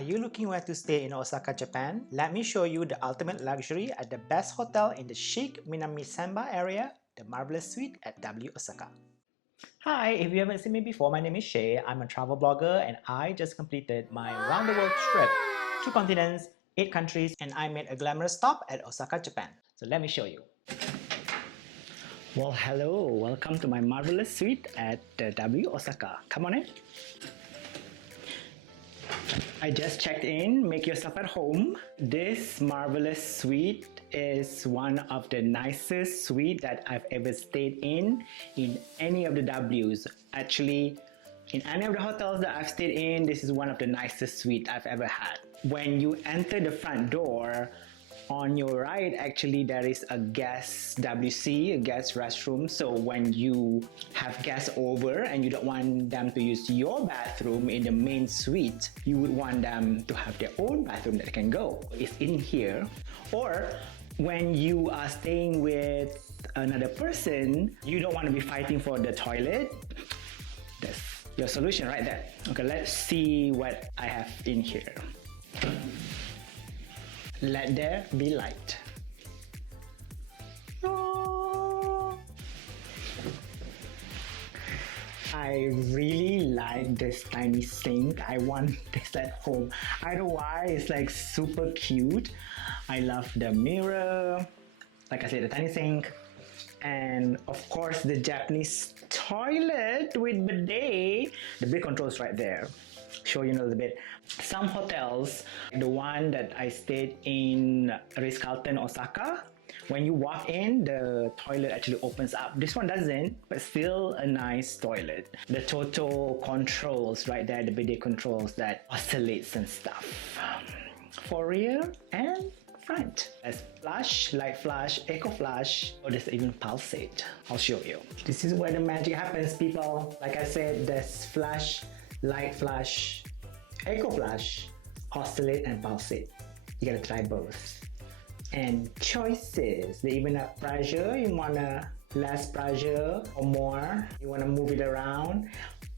Are you looking where to stay in Osaka, Japan? Let me show you the ultimate luxury at the best hotel in the chic Minamisemba area, the Marvelous Suite at W Osaka. Hi, if you haven't seen me before, my name is Shay. I'm a travel blogger and I just completed my round the world trip. 2 continents, 8 countries, and I made a glamorous stop at Osaka, Japan. So let me show you. Well, hello, welcome to my marvelous suite at W Osaka. Come on in. I just checked in, make yourself at home. This marvelous suite is one of the nicest suites that I've ever stayed in any of the W's. Actually, in any of the hotels that I've stayed in, this is one of the nicest suites I've ever had. When you enter the front door, on your right, actually, there is a guest WC, a guest restroom. So when you have guests over and you don't want them to use your bathroom in the main suite, you would want them to have their own bathroom that can go. It's in here. Or when you are staying with another person, you don't want to be fighting for the toilet. That's your solution right there. Okay, let's see what I have in here. Let there be light. Oh. I really like this tiny sink. I want this at home. I don't know why, it's like super cute. I love the mirror, like I said, the tiny sink, and of course the Japanese toilet with bidet. The big controls right there. Show you a little bit. Some hotels, the one that I stayed in Ritz-Carlton, Osaka, when you walk in, the toilet actually opens up. This one doesn't, but still a nice toilet. The total controls right there, the bidet controls that oscillates and stuff. For rear and front. There's flush, light flush, eco flush, or there's even pulsate. I'll show you. This is where the magic happens, people. Like I said, there's flush, light flush, eco flush, oscillate and pulsate. You gotta try both. And choices. They even have pressure. You wanna less pressure or more. You wanna move it around.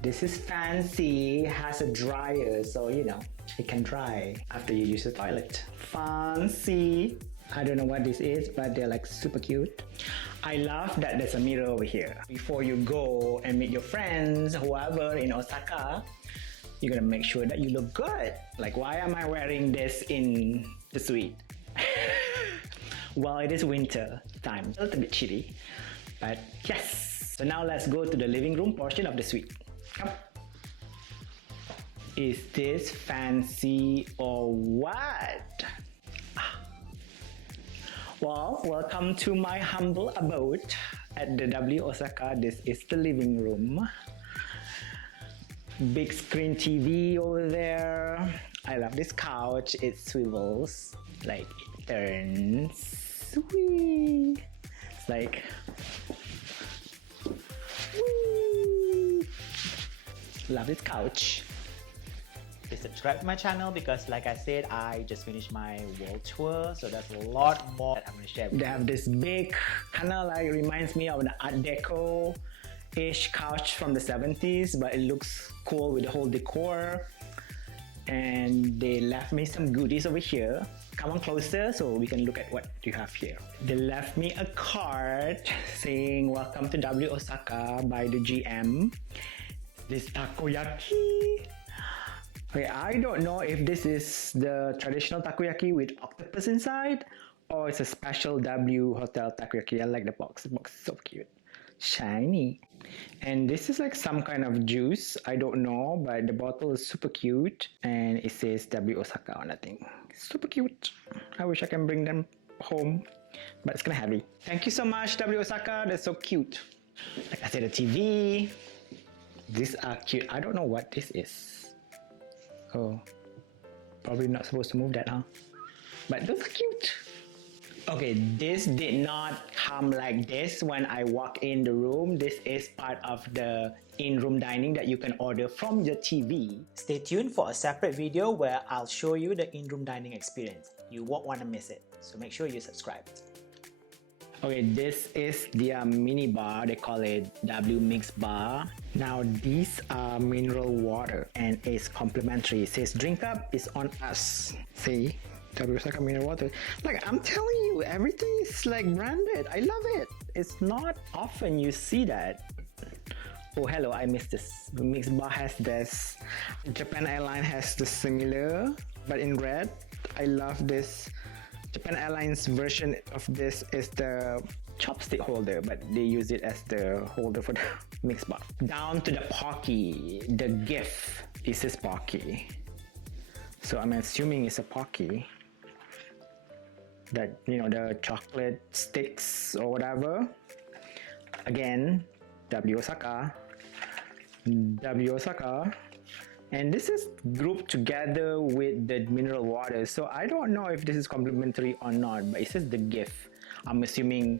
This is fancy. It has a dryer, so you know it can dry after you use the toilet. Fancy. I don't know what this is, but they're like super cute. I love that there's a mirror over here. Before you go and meet your friends, whoever in Osaka, you're gonna make sure that you look good. Like, why am I wearing this in the suite? Well, it is winter time, a little bit chilly, but yes. So now let's go to the living room portion of the suite. Come. Is this fancy or what? Well, welcome to my humble abode at the W Osaka. This is the living room. Big screen TV over there. I love this couch. It swivels, like it turns. Whee. It's like whee. Love this couch. Please subscribe to my channel because, like I said, I just finished my world tour, so there's a lot more that I'm going to share with you. They have this big, kind of like reminds me of the Art Deco-ish couch from the 70s, but it looks cool with the whole decor. And they left me some goodies over here. Come on closer so we can look at what you have here. They left me a card saying "Welcome to W Osaka" by the GM. This takoyaki. Okay, I don't know if this is the traditional takoyaki with octopus inside or it's a special W Hotel takoyaki. I like the box. The box is so cute. Shiny. And this is like some kind of juice. I don't know, but the bottle is super cute. And it says W Osaka on that thing. Super cute. I wish I can bring them home, but it's kind of heavy. Thank you so much, W Osaka. That's so cute. Like I said, the TV. These are cute. I don't know what this is. Oh, probably not supposed to move that, huh? But those are cute. Okay, this did not come like this when I walk in the room. This is part of the in-room dining that you can order from your TV. Stay tuned for a separate video where I'll show you the in-room dining experience. You won't want to miss it, so make sure you subscribe. Okay, this is their mini bar. They call it W Mix Bar. Now these are mineral water and it's complimentary. It says drink up is on us. See? W Osaka mineral water. Like I'm telling you, everything is like branded. I love it. It's not often you see that. Oh hello, I missed this. The Mix Bar has this. Japan Airline has the similar, but in red. I love this. Japan Airlines version of this is the chopstick holder, but they use it as the holder for the Mix Bar. Down to the Pocky, the GIF. This is Pocky. So I'm assuming it's a Pocky. That, you know, the chocolate sticks or whatever. Again, W Osaka. W Osaka. And this is grouped together with the mineral water. So I don't know if this is complimentary or not, but it says the gift. I'm assuming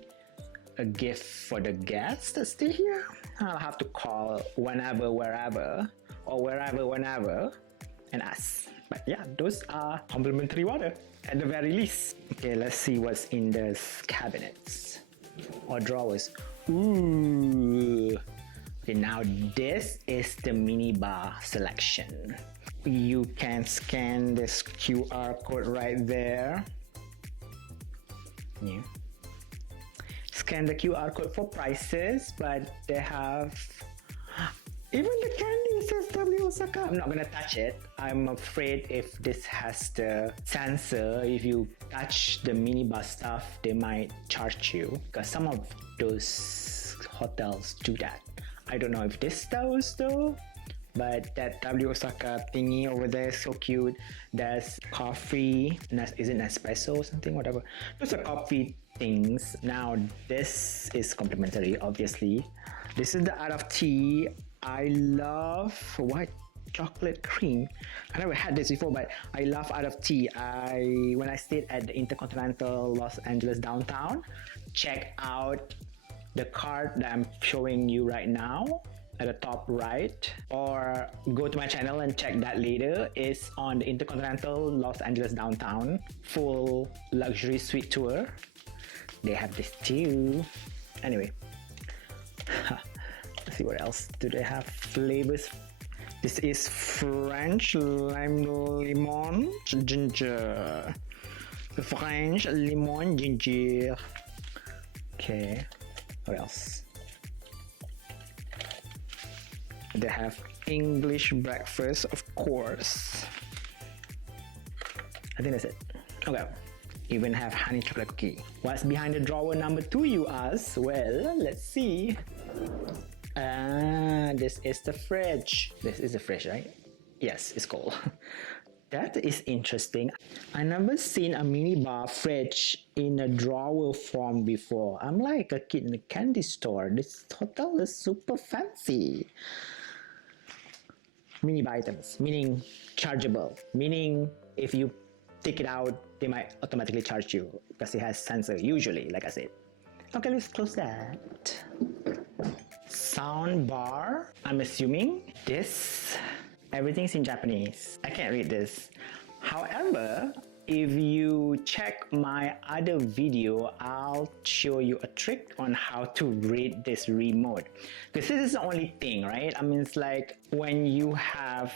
a gift for the guests that stay here. I'll have to call whenever, wherever, or wherever, whenever, and ask. But yeah, those are complimentary water at the very least. Okay, let's see what's in the cabinets or drawers. Ooh. Okay, now this is the mini bar selection. You can scan this QR code right there. Yeah. Scan the QR code for prices, but they have even the candy says W Osaka. I'm not gonna touch it. I'm afraid if this has the sensor, if you touch the mini bar stuff, they might charge you because some of those hotels do that. I don't know if this does though, but that W Osaka thingy over there is so cute. There's coffee, is it Nespresso or something, whatever. Those are coffee things. Now this is complimentary, obviously. This is the Art of Tea. I love white chocolate cream. I never had this before, but I love Art of Tea. When I stayed at the Intercontinental Los Angeles downtown, check out the card that I'm showing you right now at the top right, or go to my channel and check that later. It's on the Intercontinental Los Angeles downtown full luxury suite tour. They have this too. Anyway, let's see what else do they have. Flavors. This is French lime lemon ginger. French lemon ginger. Okay. What else? They have English breakfast, of course. I think that's it. Okay. Even have honey chocolate cookie. What's behind the drawer number 2, you ask? Well, let's see. This is the fridge. This is the fridge, right? Yes, it's cold. That is interesting. I never seen a mini bar fridge in a drawer form before. I'm like a kid in a candy store. This hotel is super fancy. Mini bar items, meaning chargeable. Meaning if you take it out, they might automatically charge you because it has sensor usually, like I said. Okay, let's close that. Sound bar. I'm assuming this. Everything's in Japanese. I can't read this. However, if you check my other video, I'll show you a trick on how to read this remote. Because this is the only thing, right? I mean, it's like when you have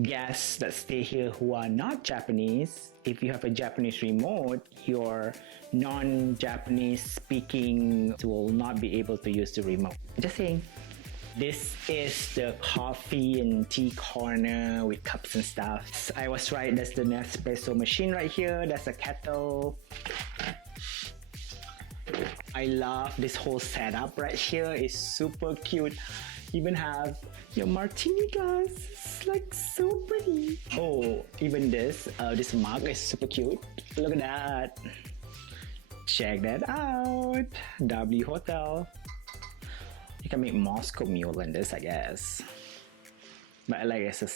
guests that stay here who are not Japanese, if you have a Japanese remote, your non-Japanese speaking will not be able to use the remote. Just saying. This is the coffee and tea corner with cups and stuff. I was right, that's the Nespresso machine right here. That's a kettle. I love this whole setup right here. It's super cute. Even have your martini glass. It's like so pretty. Oh, even this mug is super cute. Look at that. Check that out. W Hotel. You can make Moscow Mule in this, I guess. But I like it's a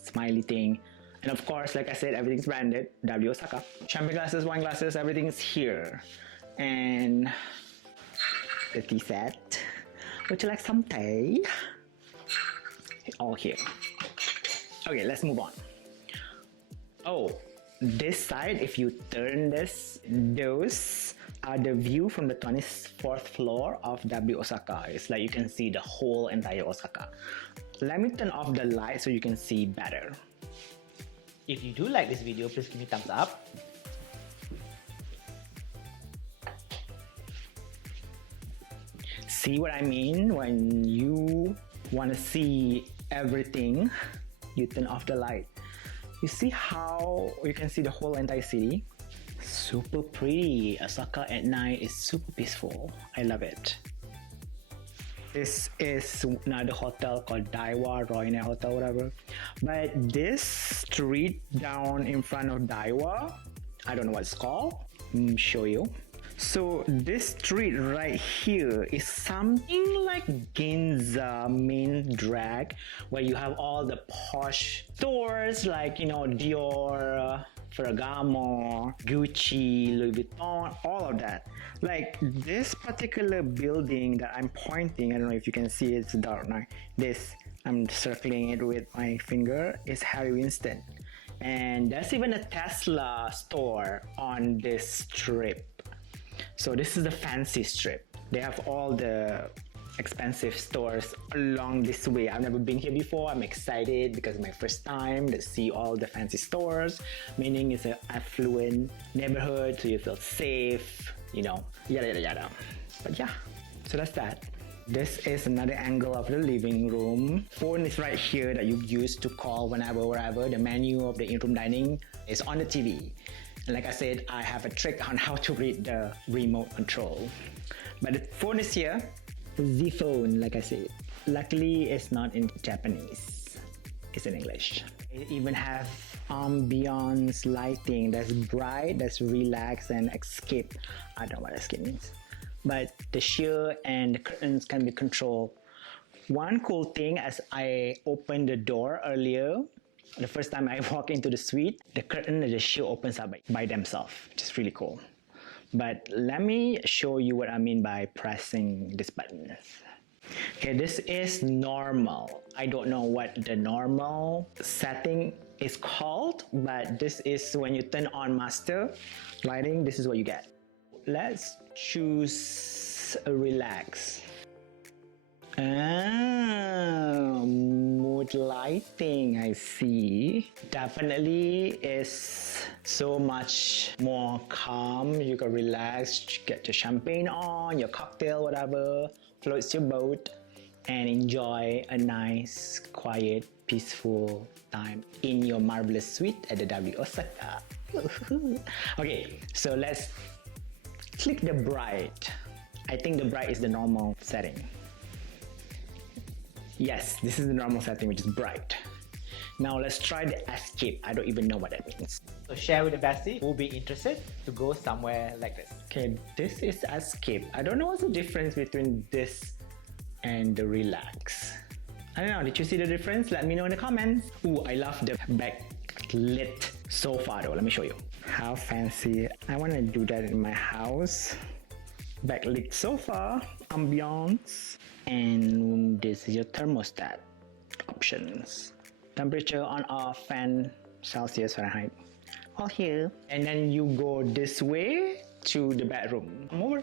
smiley thing. And of course, like I said, everything's branded. W Osaka. Champagne glasses, wine glasses, everything's here. And the tea set. Would you like some tea? All here. Okay, let's move on. Oh, this side, if you turn this, those the view from the 24th floor of W Osaka. It's like you can see the whole entire Osaka. Let me turn off the light so you can see better. If you do like this video, please give me a thumbs up. See what I mean? When you want to see everything, you turn off the light. You see how you can see the whole entire city? Super pretty. Osaka at night is super peaceful. I love it. This is another hotel called Daiwa, Royal Hotel, whatever. But this street down in front of Daiwa, I don't know what it's called. Show you. So this street right here is something like Ginza main drag, where you have all the posh stores like, you know, Dior, Ferragamo, Gucci, Louis Vuitton, all of that. Like this particular building that I'm pointing, I don't know if you can see, it's dark now. This, I'm circling it with my finger, is Harry Winston. And there's even a Tesla store on this strip. So this is the fancy strip. They have all the expensive stores along this way. I've never been here before. I'm excited because it's my first time to see all the fancy stores, meaning it's an affluent neighborhood, so you feel safe, you know, yada yada yada. But yeah, so that's that. This is another angle of the living room. Phone is right here that you use to call whenever, wherever. The menu of the in-room dining is on the TV. And like I said, I have a trick on how to read the remote control. But the phone is here. The phone, like I said. Luckily, it's not in Japanese. It's in English. It even has ambiance lighting that's bright, that's relaxed and escape. I don't know what escape means. But the sheer and the curtains can be controlled. One cool thing, as I opened the door earlier, the first time I walk into the suite, the curtain and the sheer opens up by themselves, which is really cool. But let me show you what I mean by pressing this button. Okay, this is normal. I don't know what the normal setting is called, but this is when you turn on master lighting, this is what you get. Let's choose relax. Mood lighting, I see. Definitely is so much more calm. You can relax, get your champagne on, your cocktail, whatever, floats your boat, and enjoy a nice, quiet, peaceful time in your marvelous suite at the W Osaka. Okay, so let's click the bright. I think the bright is the normal setting. Yes, this is the normal setting, which is bright. Now let's try the escape. I don't even know what that means. So share with the bestie who will be interested to go somewhere like this. Okay, this is escape. I don't know what's the difference between this and the relax. I don't know, did you see the difference? Let me know in the comments. Ooh, I love the backlit sofa though. Let me show you. How fancy. I want to do that in my house. Backlit sofa, ambiance, and this is your thermostat options. Temperature on off, fan, Celsius, Fahrenheit, all here. And then you go this way to the bedroom. Come over.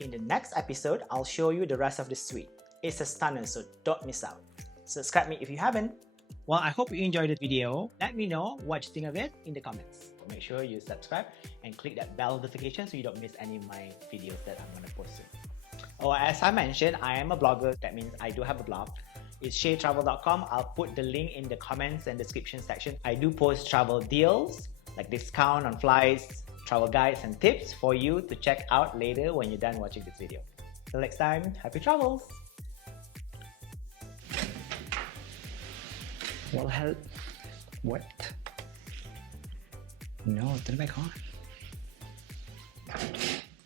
In the next episode, I'll show you the rest of the suite. It's a stunner, so don't miss out. Subscribe me if you haven't. Well, I hope you enjoyed the video. Let me know what you think of it in the comments. Make sure you subscribe and click that bell notification so you don't miss any of my videos that I'm going to post soon. Oh, as I mentioned, I am a blogger. That means I do have a blog. It's shaytravel.com. I'll put the link in the comments and description section. I do post travel deals, like discount on flights, travel guides and tips for you to check out later when you're done watching this video. Till next time, happy travels! Well, hell, what? No, turn it back on.